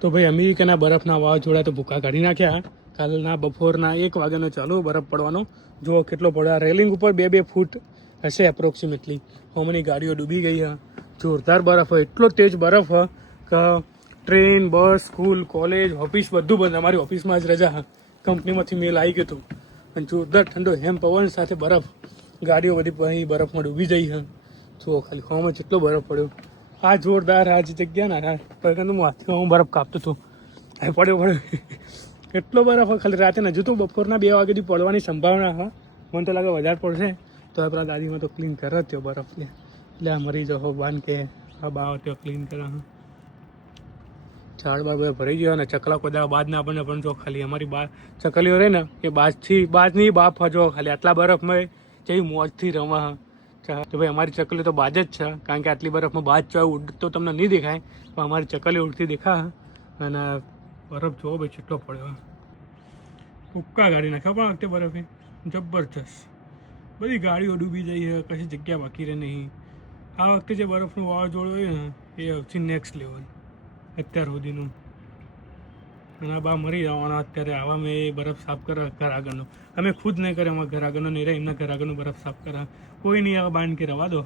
તો ભાઈ અમેરિકાના બરફના વાવાઝોડા તો ભૂકા કાઢી નાખ્યા. કાલના બપોરના 1 વાગ્યાનો ચાલુ બરફ પડવાનો. જુઓ કેટલો પડ્યો. રેલિંગ ઉપર 2-2 ફૂટ હશે એપ્રોક્સિમેટલી. હોમની ગાડીઓ ડૂબી ગઈ હા. જોરદાર બરફ હોય, એટલો તેજ બરફ હ કે ટ્રેન, બસ, સ્કૂલ, કોલેજ, ઓફિસ બધું બંધ. અમારી ઓફિસમાં જ રજા હા. કંપનીમાંથી મેલ આવી ગયો હતો. અને જોરદાર ઠંડો હેમ પવન સાથે બરફ. ગાડીઓ બધી અહીં બરફમાં ડૂબી જઈ હા. જુઓ ખાલી હોમાં જેટલો બરફ પડ્યો. આ જોરદાર આ જે જગ્યા ને હું હાથમાં બરફ કાપતો હતો. પડ્યો એટલો બરફ ખાલી રાતે હજુ તો બપોરના 2 વાગ્યાથી પડવાની સંભાવના હા. મને તો લાગે વધારે પડશે. તો આપણા દાદીમાં તો ક્લીન કરે ત્યો બરફ એટલે આ મરી જાઓ બાન કે આ બાવ ત્યાં ક્લીન કરે હા. ઝાડ બાર બધા ભરાઈ ગયો. અને ચકલા કોઈ દાડા બાજ ના આપણને પણ જો ખાલી અમારી ચકલીઓ રહે ને એ બાજની બાફ જો ખાલી આટલા બરફમાં જેવી મોજથી રમા હા. તો ભાઈ અમારી ચકલી તો બાજ જ છે, કારણ કે આટલી બરફમાં બાજ ચો ઉડતો તમને નહીં દેખાય, પણ અમારી ચકલી ઉડતી દેખા. અને બરફ જોવો ભાઈ કેટલો પડ્યો. ઉક્કા ગાડી નાખ્યા પણ વખતે બરફે જબરજસ્ત. બધી ગાડીઓ ડૂબી જઈ છે, કશી જગ્યા બાકી રહે નહીં. આ વખતે જે બરફનું વાવાઝોડું હોય ને એ સૌથી નેક્સ્ટ લેવલ અત્યાર સુધીનું. અને આ બા મરી જવાના અત્યારે આવા મેં બરફ સાફ કરે ઘર આગળનો. અમે ખુદ નહીં કરે, અમારા ઘર આગળનો નહીં રહે, એમના ઘર આગળનો બરફ સાફ કરે. કોઈ નહીં આવે બાંધ કે રવા દો.